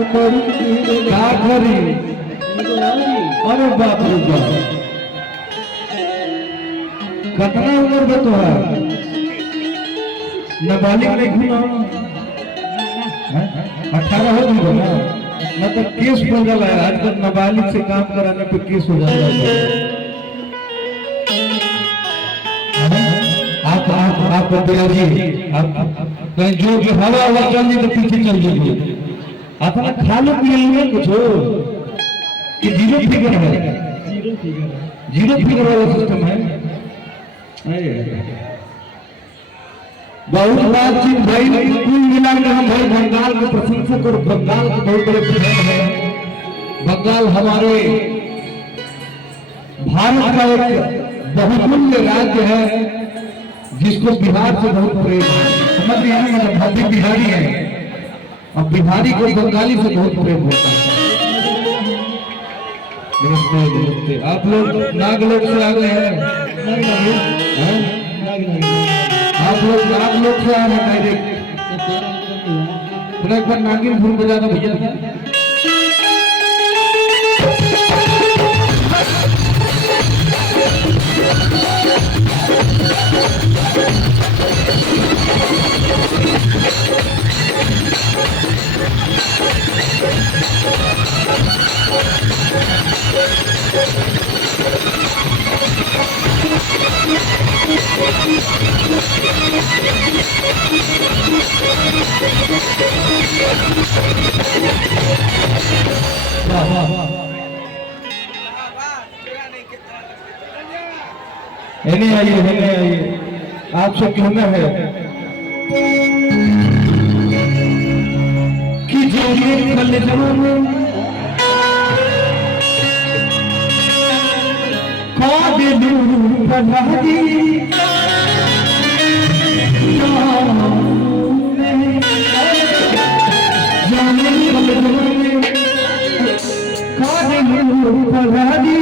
क्या करी? अरे बाप रे बाप, कितना उम्र में तो है? नाबालिग नहीं घूमा? 18 हो गई ना? मतलब केस हो जाला है आजकल, नाबालिग से काम कराने पे केस हो जाता है। आप जी, आप कहीं जो हवा हवा चल तो पीछे चल जाइए। आप ना खा लो पिए लो कुछ हो कि जीरो फिगर है, जीरो फिगर वाला सिस्टम है। बहुत बातचीत भाई, कुल मिलाकर हम भाई बंगाल के प्रशंसक और बंगाल के बहुत बड़े फैन हैं। बंगाल हमारे भारत का एक बहुमूल्य राज्य है जिसको बिहार से बहुत प्रेम है। समझ रहे हैं, मतलब भाभी बिहारी है और बिहारी को बंगाली से बहुत प्रेम होता है। नमस्ते नमस्ते। आप लोग नागलोक से आ गए हैं? आप लोग नागलोक से आ रहे हैं डायरेक्ट? थोड़ा एक बार नागिन धुन बजाना भैया। आइए, आप सब कहना है कि जो ये कलेजों में कादे दूर बधाई जाने कलेजों में कादे दूर बधाई